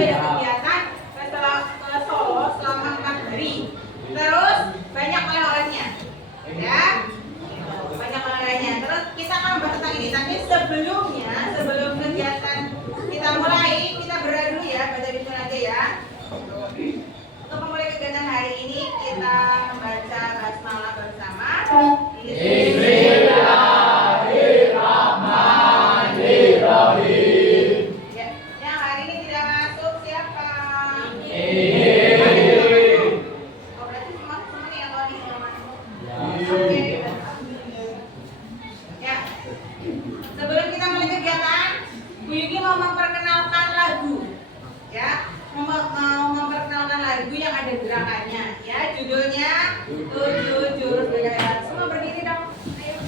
ada kegiatan ke Solo selama 4 hari. Terus banyak oleh-olehnya, ya. Banyak oleh-olehnya. Terus kita akan membahas tentang ini. Tapi sebelumnya, sebelum kegiatan kita mulai, kita berdoa dulu ya, baca bismillah aja ya. Untuk memulai kegiatan hari ini, kita membaca basmalah bersama. Bismillahirrahmanirrahim. Ya, yang hari ini tidak masuk siapa? Oh, berarti semua nih yang kalau tidak masuk. Oke. Ya. Sebelum kita mulai kegiatan, Bu Yuki mau memperkenalkan lagu. Ya, mau memperkenalkan lagu yang ada gerakannya. Ya, judulnya 7 Jurus Bergerak. Semua berdiri dong. Ayo.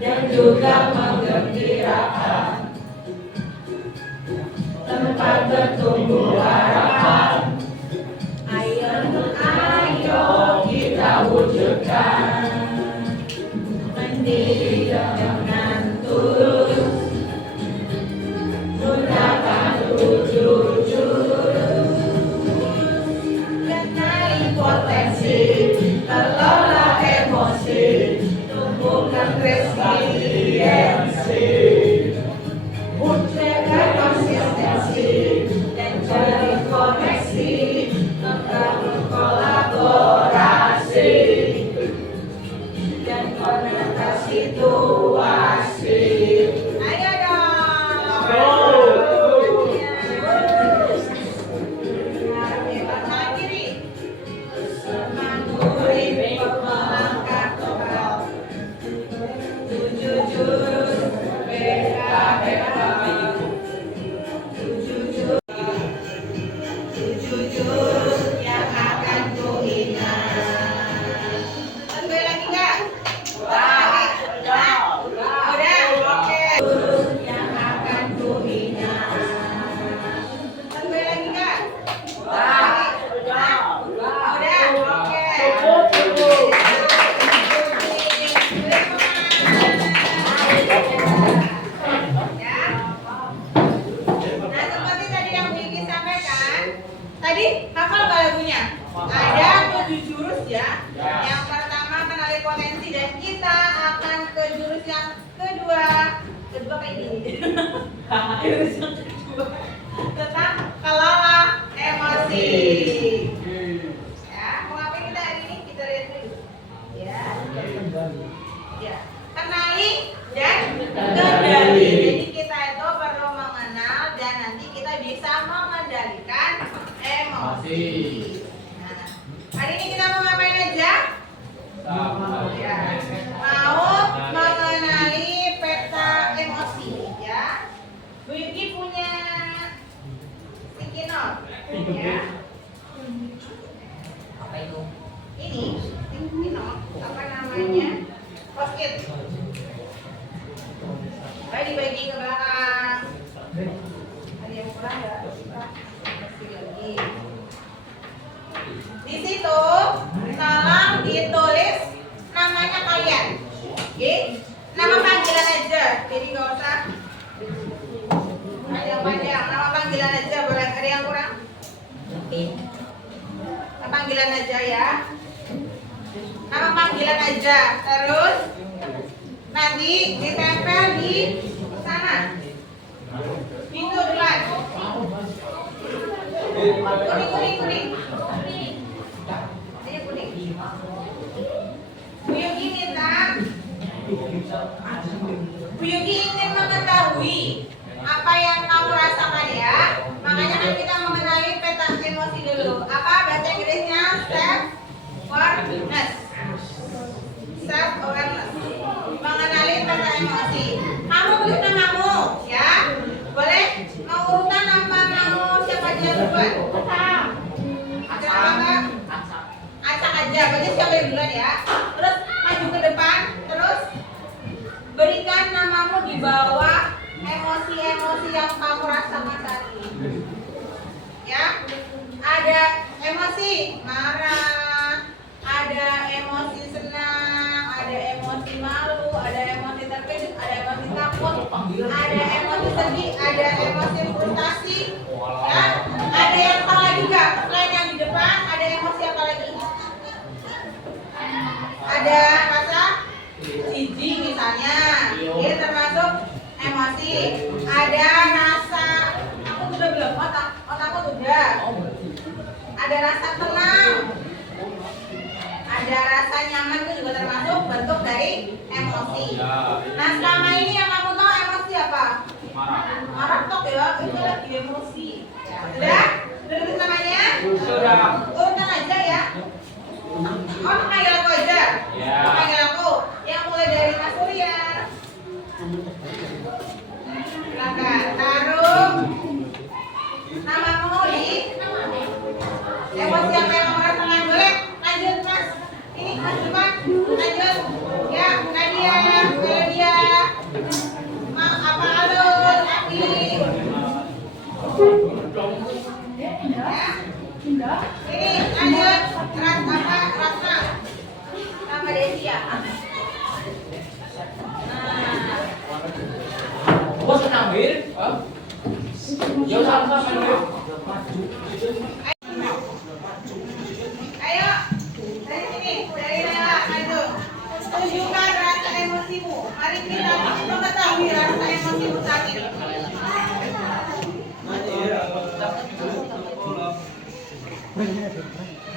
Kita juga menggembirakan tempat bertumbuh harapan. Ayo kita wujudkan mendiri dengan tulus, gunakan 7 jurus, kenali potensi, kelola emosi, tumbuhkan resiliensi, jaga konsistensi dan cari koneksi, membangun kolaborasi dan konektivitas situasi. ayo dong. Tangan kiri. Semangkuri melangkah total. 7 jurus BKBK. 7 jurus yang akan ku ingat. Sampai lagi enggak? Udah, oke. Jurus yang akan ku ingat. Sampai lagi enggak? Udah, oke. Ya. Nah, seperti tadi yang Bu Iki sampaikan, tadi hafal nggak lagunya? Ada 7 jurus ya. Yang pertama kenali potensi dan kita akan ke jurus yang kedua. Kedua kayak gini. Jurus yang kedua tentang kelola emosi. Ya, mau ngapain kita hari ini? Kita lihat dulu. Ya. Ya. Kenali dan kendali. Jadi kita itu perlu mengenal dan nanti kita bisa mengendalikan emosi. Nah, hari ini kita mau ngapain aja? Ya, mau mengenali peta emosi ya. Bu Yuki punya Ya. Apa itu? Ini apa namanya? Post-it. Baik, dibagi ke belakang. Ada yang kurang nggak? Masih lagi. Di situ tolong ditulis namanya kalian. Oke? Nama panggilan aja. Jadi nggak usah panjang-panjang. Nama panggilan aja boleh. Ada yang kurang? Nama panggilan aja ya. Nama panggilan aja. Terus nanti ditempel di sana. Itu duluan. Kuning. Ini kuning. Bu Yugi minta. Bu Yugi ingin mengetahui apa yang kamu rasakan ya. Makanya kan kita mengenali peta emosi dulu. Apa bahasa Inggrisnya? Self-awareness. Self-awareness. Mengenali peta emosi. Kamu tulis namamu, ya. Boleh mau urutan nama kamu siapa aja duluan? Ada apa? Acak aja. Berarti siapa yang duluan ya. Terus maju ke depan. Terus berikan namamu di bawah emosi-emosi yang kamu rasakan saat ini. Ya. Ada emosi marah, ada emosi senang, ada emosi malu, ada emosi terkejut, ada emosi takut, ada emosi sedih, ada emosi frustasi, ya. Ada yang salah juga. Selain yang di depan, ada emosi apa lagi? Ada rasa jijik misalnya, ini termasuk emosi. Ada rasa, aku sudah belum otakku sudah. Ada rasa tenang, ada rasa nyaman, itu juga termasuk bentuk dari emosi. Nah selama ini yang kamu tahu emosi apa? Marah tok ya, itu lagi emosi. Sudah? Sudah tulis namanya? Sudah. Urutan aja ya. Oh, panggil aku aja. Panggil aku. Yang mulai dari Mas Surya. Silakan taruh namamu di emosi apa yang kamu rasakan. Boleh lanjut Mas. Ini Mas depan. Lanjut. Ya, Nadia, Nadia. Apa Alun, Abi. Ya. Ini lanjut. Ratna. Sama Desia. Bos senang bir? Jauh sama bir. Ayo, dari sini, dari Nela, maju. Tunjukkan rasa emosimu. Mari kita mengetahui rasa emosimu saat ini.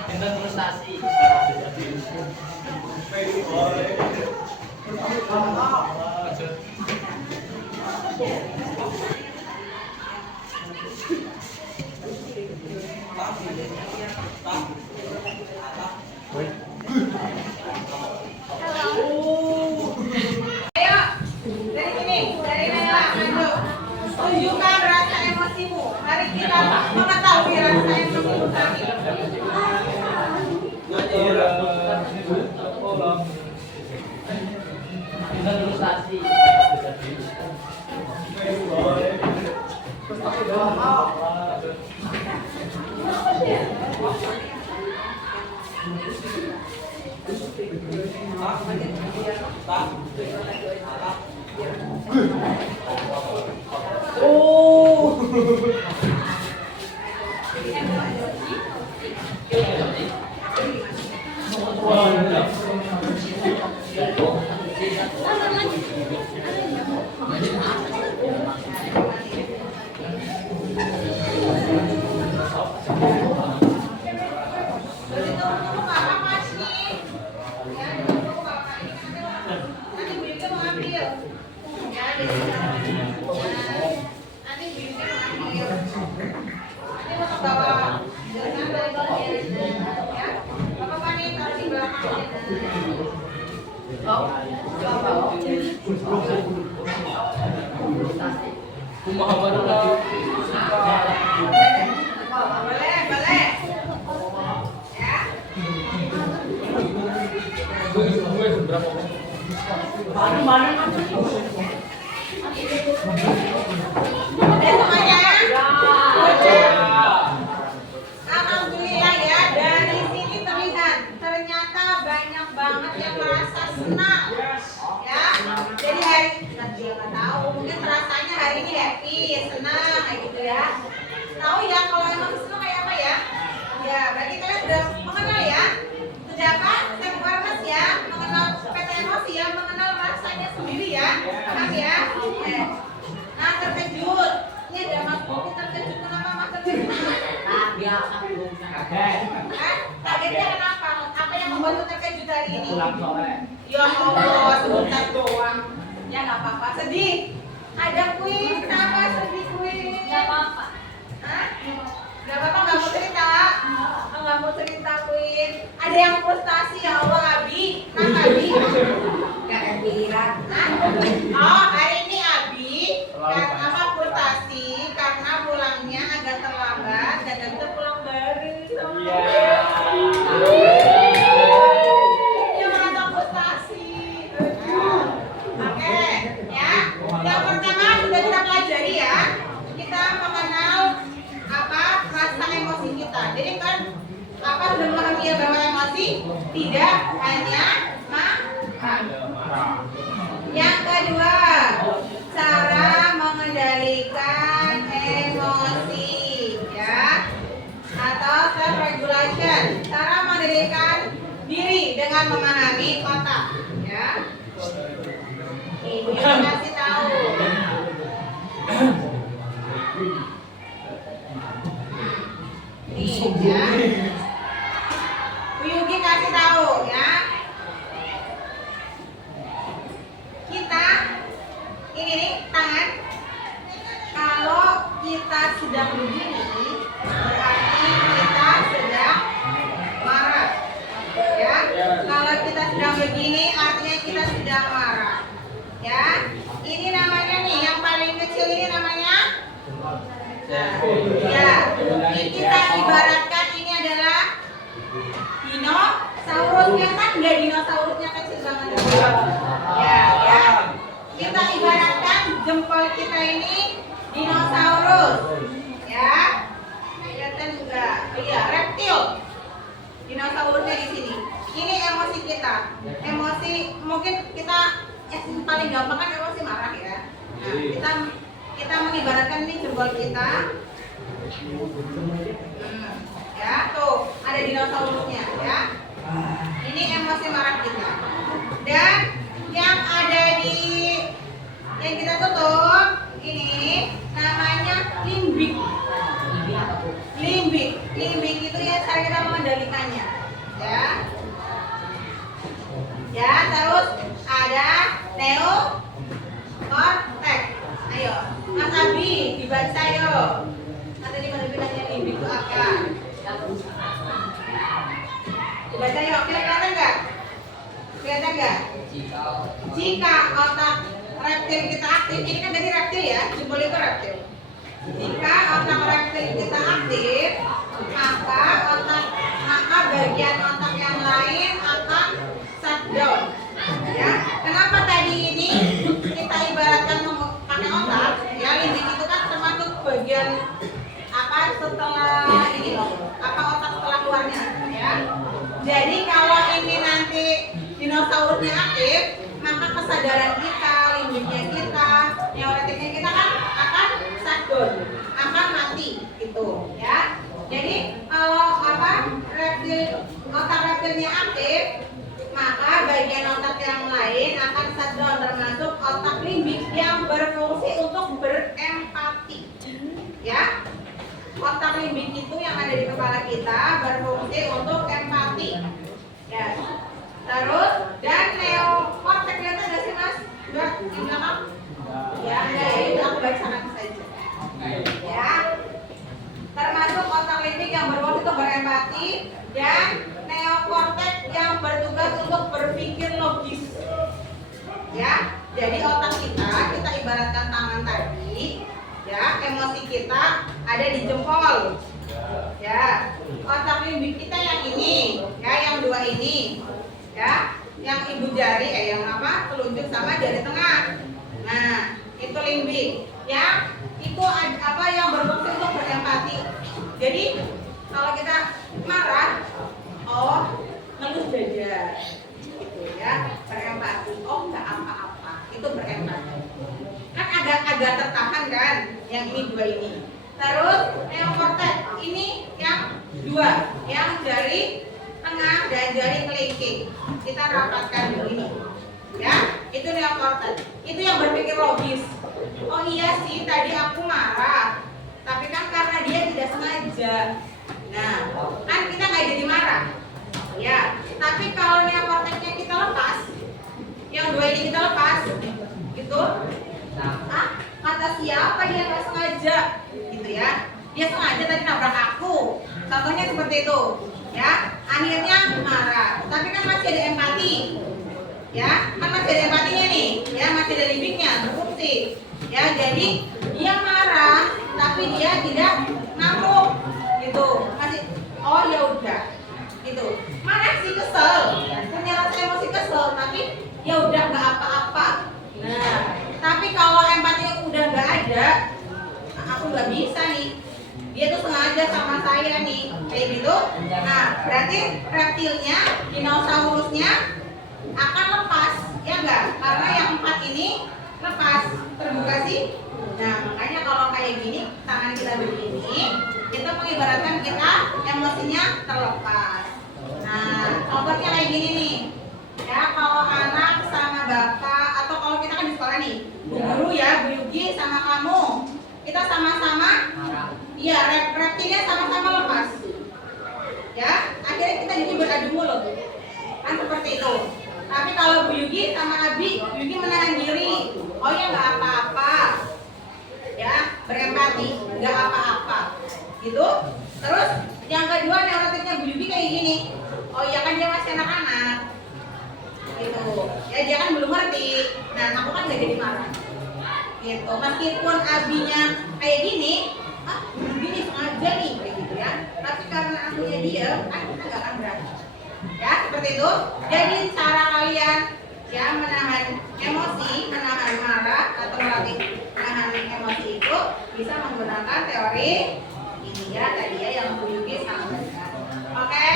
Kita frustasi. Ayo, dari sini, dari Nela, maju. Tunjukkan rasa emosimu. Mari kita mengetahui rasa emosimu saat ini. Kita frustasi. Kumaha baru lagi. Boleh? Udah semuanya? Alhamdulillah ya, dari sini terlihat ternyata banyak banget yang merasa senang. Ya, jadi hari dia nggak tahu, mungkin rasanya hari ini happy, senang, kayak gitu ya. Tahu ya kalau emang senang kayak apa ya? Ya, berarti kalian sudah mengenal ya. Sudah apa? Self awareness ya, mengenal peta emosi ya, mengenal rasanya sendiri ya. Paham ya? Nah, terkejut. Ini ada Mas Bobi terkejut. Kenapa Mas terkejut? Kagetnya kenapa? Apa yang membuat terkejut hari ini? Ya Allah, sebentar doang. Ya nggak apa-apa. Sedih. Ada kuis. Kenapa sedih kuis? Nggak apa-apa. Hah? Nggak apa-apa, nggak mau cerita. Nggak mau cerita kuis. Ada yang frustasi ya Allah, Abi. Kenapa Abi? Nggak ada pilihan. Hah? Oh, hari ini Abi karena apa frustasi? Karena pulangnya agak terlambat dan gak bisa pulang bareng. Dia merasa frustasi. Oke, ya. Yang pertama sudah kita pelajari ya. Kita mengenal apa rasa emosi kita. Jadi kan apa sudah memahami ya bahwa emosi tidak hanya marah. Yang kedua, cara mengendalikan emosi ya atau self regulation. Cara mengendalikan diri dengan memahami otak ya. Ibu kasih tahu. Nih ya. Bu Yugi kasih tahu ya. Kita ini nih tangan. Kalau kita sedang begini, berarti kita sedang marah. Ya. Kalau kita sedang begini, artinya kita sedang marah. Ya. Ini namanya nih, yang paling kecil ini namanya. Ya. Ini kita ibaratkan ini adalah dinosaurusnya kan nggak dinosaurusnya kecil banget. Ya, ya. Kita ibaratkan jempol kita ini dinosaurus, ya. Kelihatan juga, iya reptil. Dinosaurusnya di sini. Ini emosi kita. Emosi mungkin kita paling gampang kan emosi marah ya. Nah, kita mengibaratkan ini jempol kita. Ya, tuh ada dinosaurusnya, ya. Ini emosi marah kita. Dan yang ada di yang kita tutup ini namanya limbik. Limbik itu ya cara kita mengendalikannya, ya. Ya, terus ada neokortex. Ayo, Mas Abi dibaca yuk. Nanti di mana bilangnya limbik itu apa? Dibaca yuk, kelihatan nggak? Kelihatan nggak? Jika otak reptil kita aktif, ini kan dari reptil ya, jempol itu reptil. Jika otak reptil kita aktif, maka bagian otak yang lain akan shutdown. Ya, kenapa tadi ini kita ibaratkan pakai otak? Ya, limbik itu kan termasuk bagian apa setelah ini loh, apa otak setelah keluarnya, ya. Jadi kalau ini nanti dinosaurusnya aktif, maka kesadaran kita, limbiknya kita, neurotiknya kita kan akan shutdown, akan mati gitu ya. Jadi kalau otak reptilnya aktif, maka bagian otak yang lain akan shutdown, termasuk otak limbik yang berfungsi untuk berempati. Ya. Otak limbik itu yang ada di kepala kita berfungsi untuk empati. Ya. Terus dan neokortex kelihatan nggak sih Mas? Enggak, di belakang? Ya, enggak ya, itu aku bacakan saja. Ya. Termasuk otak limbik yang berfungsi untuk berempati dan neokortex yang bertugas untuk berpikir logis. Ya. Jadi otak kita ibaratkan tangan tadi. Ya, emosi kita ada di jempol. Ya, otak limbik kita yang ini, ya, yang dua ini. Ya, yang ibu jari, yang apa? Telunjuk sama jari tengah. Nah, itu limbik. Ya, itu apa yang berfungsi untuk berempati. Jadi kalau kita marah, oh ngelus dada, gitu ya, berempati. Oh nggak apa-apa, itu berempati. Kan agak tertahan kan, yang ini dua ini. Terus neokortex ini yang dua, yang jari tengah dan jari kelingking. Kita rapatkan begini, ya. Itu neokortex. Itu yang berpikir logis. Oh iya sih, tadi aku marah, tapi kan karena dia tidak sengaja. Nah, kan kita nggak jadi marah, ya. Tapi kalau neokorteksnya kita lepas, yang dua ini kita lepas, gitu. Kata siapa dia nggak sengaja, gitu ya. Dia sengaja tadi nabrak aku. Contohnya seperti itu, ya. Akhirnya marah, tapi kan masih ada empati, ya. Kan masih ada empatinya nih, ya. Masih ada limbiknya berfungsi, ya. Jadi dia marah, tapi dia tidak ngamuk, gitu. Masih, oh ya udah, gitu. Marah sih kesel, punya rasa emosi kesel, tapi ya udah nggak apa-apa. Nah, tapi kalau empatinya udah nggak ada, aku nggak bisa nih. Dia tuh sengaja sama saya nih, kayak gitu. Nah, berarti reptilnya, dinosaurusnya akan lepas, ya enggak? Karena yang empat ini lepas, terbuka sih. Nah, makanya kalau kayak gini, tangan kita begini, itu mengibaratkan kita emosinya terlepas. Nah, contohnya kayak gini nih. Ya, kalau anak sama bapak, atau kalau kita kan di sekolah nih, Bu Guru ya, Bu Yugi sama kamu, kita sama-sama, iya, reptilnya sama-sama lepas. Ya, akhirnya kita jadi beradu mulut, kan seperti itu. Tapi kalau Bu Yugi sama Abi, Bu Yugi menahan diri, oh ya nggak apa-apa, ya, berempati, nggak apa-apa, gitu. Terus yang kedua neurotiknya Bu Yugi kayak gini, oh iya kan dia masih anak-anak, gitu. Ya dia kan belum ngerti. Nah, aku kan gak jadi marah, gitu. Meskipun abinya kayak gini, gini sengaja nih, kayak gitu ya. Tapi karena akunya dia, kan kita gak akan berani. Ya, seperti itu. Jadi cara kalian ya menahan emosi, menahan marah atau melatih menahan emosi itu bisa menggunakan teori ini ya tadi ya yang Bu Yugi sampaikan. Oke?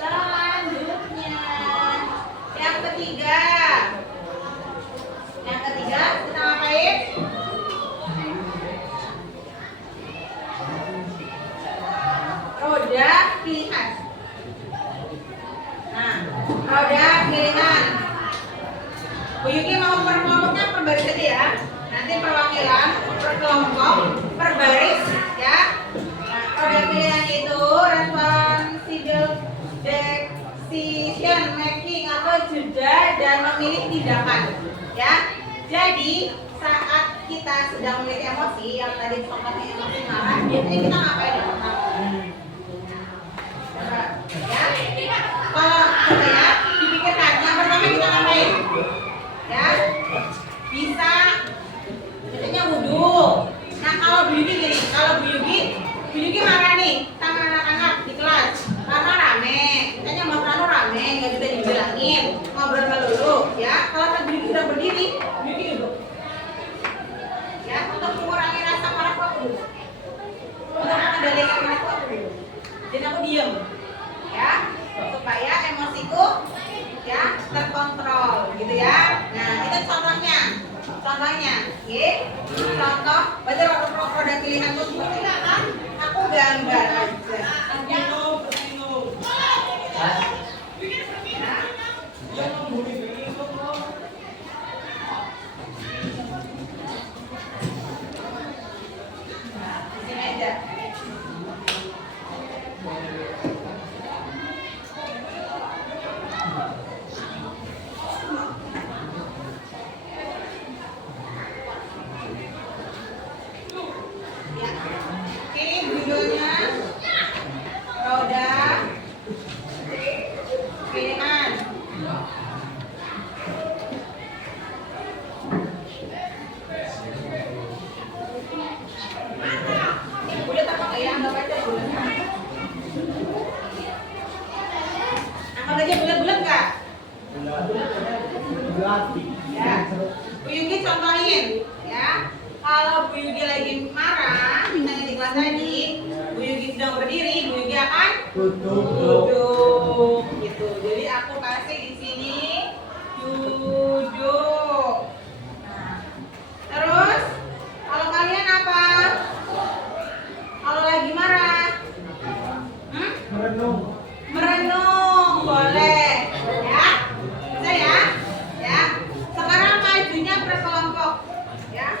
Selanjutnya yang ketiga kita ngapain? Roda pilihan. Nah, roda pilihan. Bu Yuki mau per kelompoknya per baris aja ya. Nanti perwakilan per kelompok per baris ya. Nah, roda pilihan itu responsible decision making atau jeda dan memilih tindakan ya. Jadi saat kita sedang memiliki emosi yang tadi contohnya emosi marah, biasanya kita ngapain ya pertama? Ya, kalau coba ya dipikirkan yang pertama kita ngapain? Ya, bisa biasanya wudhu. Nah kalau Bu Yugi gini, kalau Bu Yugi marah nih sama anak-anak di kelas karena rame, katanya Mas Rano rame, nggak bisa dibilangin ngobrol melulu ya. Kalau Bu Yugi sudah berdiri, Bu Yugi duduk ya untuk mengurangi rasa marah kok duduk untuk mengendalikan Duduk gitu. Jadi aku kasih di sini duduk. Nah, terus kalau kalian apa? Kalau lagi marah? Merenung boleh ya, bisa ya, ya. Sekarang majunya berkelompok, ya.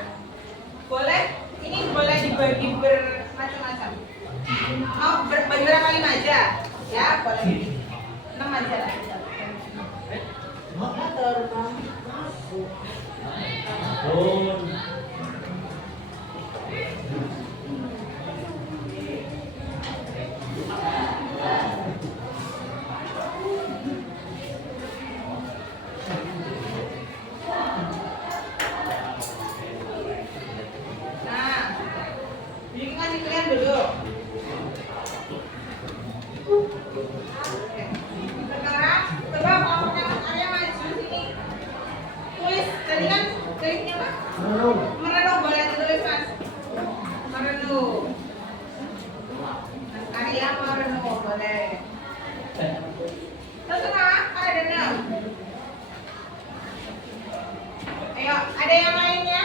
Boleh, ini boleh dibagi bermacam-macam. Mau bagi berapa kali aja, ya boleh. 6 aja lah. Nah, bimbingan kalian dulu. Oke. Sekarang coba kelompok yang Arya maju sini. Tulis, tadi kan tulisnya apa? Merenung boleh ditulis mas. Merenung. Mas Arya merenung boleh. Terserah, ada 6. Ayo, ada yang lainnya?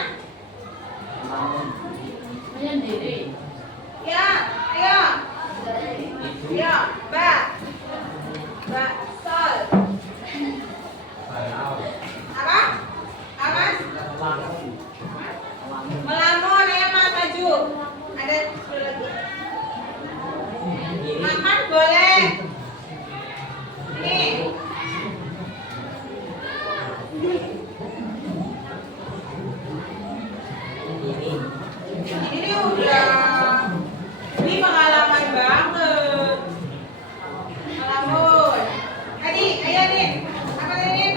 Ya, ayo. Ya, Mbak. Mbak Sol. Apa? Apa? Melamun, ayo Mas maju. Ada 10 lagi. Makan boleh. Ini. Ini udah. Ini pengalaman banget. Melamun. Tadi, ayo Din. Apa tadi Din?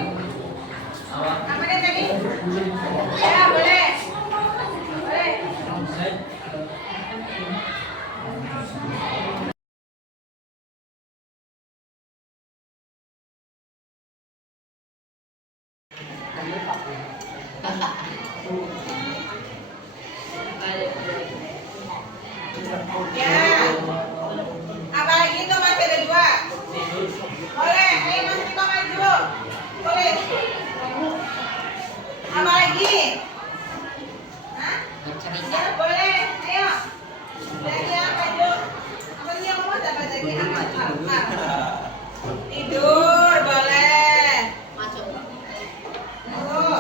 Apa Din tadi? Ya, boleh. Boleh. Ya. Apalagi itu masih ada 2. Boleh, ayo Mas Riko maju. Boleh. Apa lagi? Hah? Ya, boleh. Ayo. Lagi yang maju. Apa sih yang mau dapat lagi? Apa? Tidur boleh. Masuk. Oh.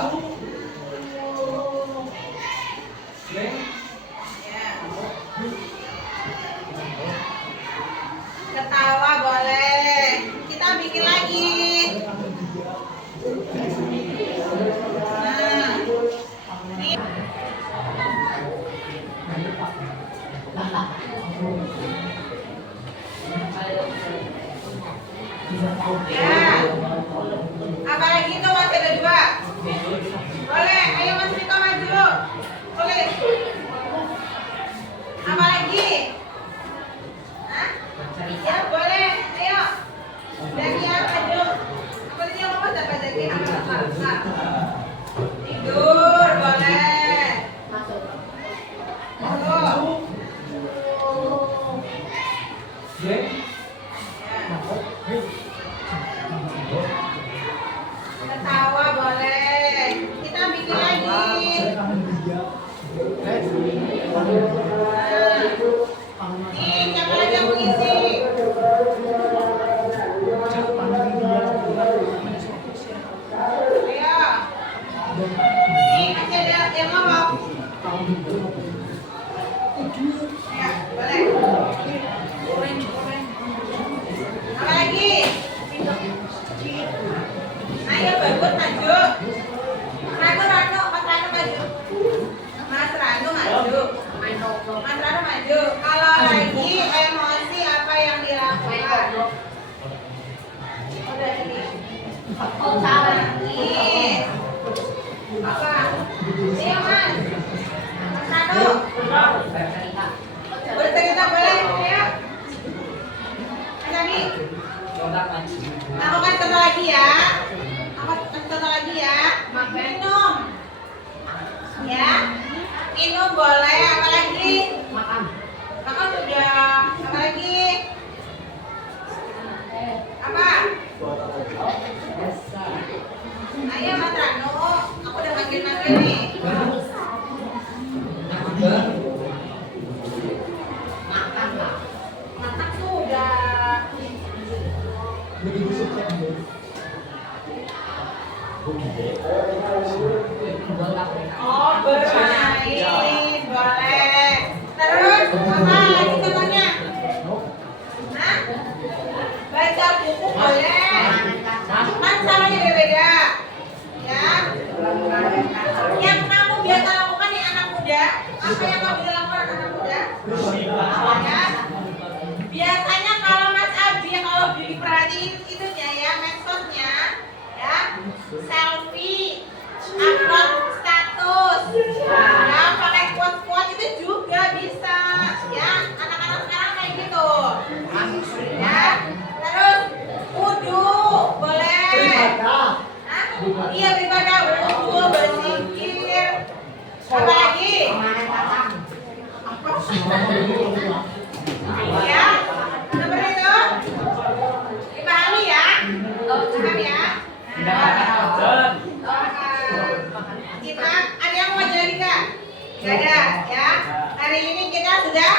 Ya. Ketawa boleh. Kita bikin lagi. Nah. Ini. Ya. Apalagi itu masih ada 2. Boleh, ayo Mas Riko maju. Boleh. Apalagi? Hah? Ya boleh, ayo. Lagi yang maju. Apa sih yang mau dapat lagi? Tidur boleh. Masuk. Oh. Ya. Ketawa boleh. Kita bikin lagi. Nih, siapa lagi yang mengisi? Ayo. Nih, masih ada yang ngomong. Ya, boleh. Apa lagi? Ayo bagus maju. Mas Rano maju. Mas Rano maju. Kalau lagi emosi apa yang dilakukan? Udah ini. Oh, salah. Nih. Apa? Ayo Mas. Mas Rano. Bercerita boleh? Ayo. Mas Abi. Aku kan contoh lagi ya. Minum. Ya. Minum boleh. Apa lagi? Makan. Makan sudah. Apa lagi? ini. Makan sudah. Oh, bermain boleh. Terus apa lagi contohnya? Hah? Baca buku boleh. Kan caranya beda-beda. Ya. Yang kamu biasa lakukan nih anak muda, apa yang kamu bisa lakukan anak muda? Ya. Biasanya kalau Mas Abi, kalau diperhatiin itunya ya, medsosnya, ya, selfie, upload status, ya, pakai quote-quote itu juga bisa, ya, anak-anak sekarang kayak gitu, ya. Terus wudu boleh, Hah? Iya beribadah, wudu, berzikir, apa lagi? Ya, seperti itu. Dipahami ya? Paham ya? Kita ada yang mau jadi nggak? Nggak ada ya. Hari ini kita sudah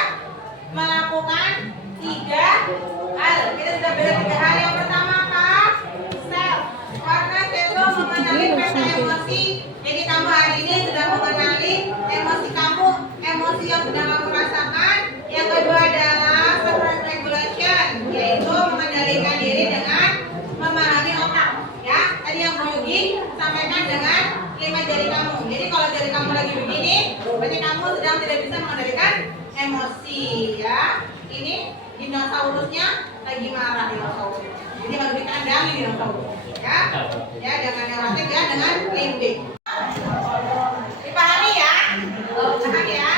melakukan 3 hal. Kita sudah belajar 3 hal. Yang pertama apa? Self. Karena itu mengenali peta emosi. Jadi kamu hari ini sudah mengenali emosi kamu, emosi yang sedang kamu rasakan. Yang kedua adalah self regulation, yaitu mengendalikan diri dengan memahami otak. Ya, tadi yang Bu Yugi sampaikan dengan 5 jari kamu. Jadi kalau jari kamu lagi begini, berarti kamu sedang tidak bisa mengendalikan emosi. Ya, ini dinosaurusnya lagi marah dinosaurus. Jadi harus dikandangin dinosaurus. Ya, ya dengan neurotik ya, dengan limbik. Dipahami ya? Paham ya?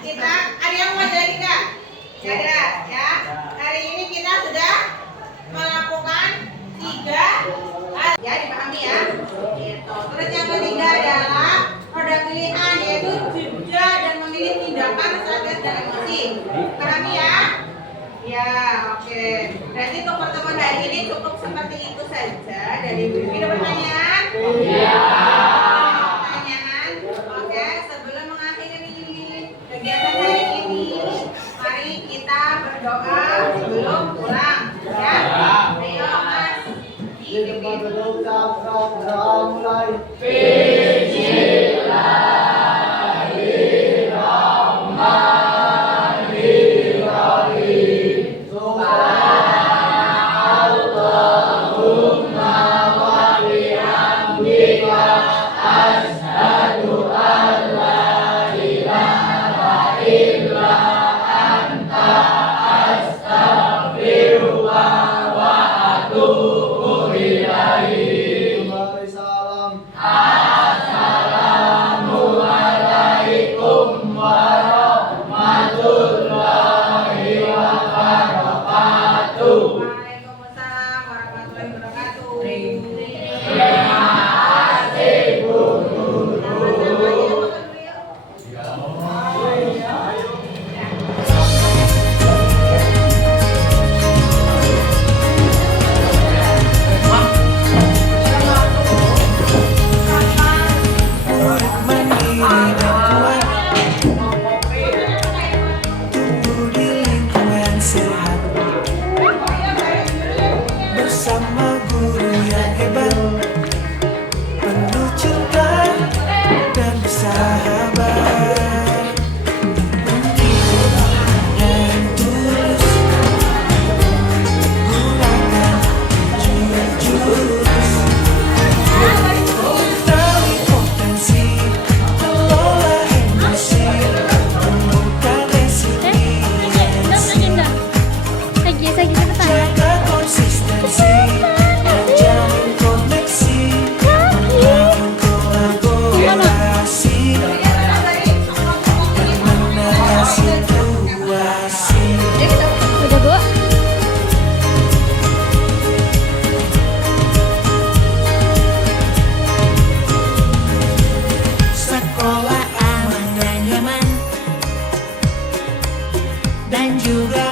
Kita ada yang mau jadi nggak? Nggak ada ya. Hari ini kita sudah melakukan 3 hal ya, dipahami ya. Gitu. Terus yang ketiga adalah roda pilihan, yaitu jeda dan memilih tindakan strategis dan emosi. Pahami ya? Ya, oke. Berarti untuk pertemuan hari ini cukup seperti itu saja dari Bibi. Ada pertanyaan? Iya. Pertanyaan? Oke, sebelum mengakhiri kegiatan hari ini, mari kita berdoa sebelum pulang. Ya. Ayo Mas. Waalaikumsalam warahmatullahi wabarakatuh. Bersama guru yang hebat, penuh cinta dan bersahabat, pendidik yang tulus, gunakan jurus, tahu potensi, kelola emosi, temukan resiliensi, jaga konsistensi, dan jalin koneksi, membangun kolaborasi, menangani situasi. Udah, Bu. Sekolah aman dan nyaman, dan juga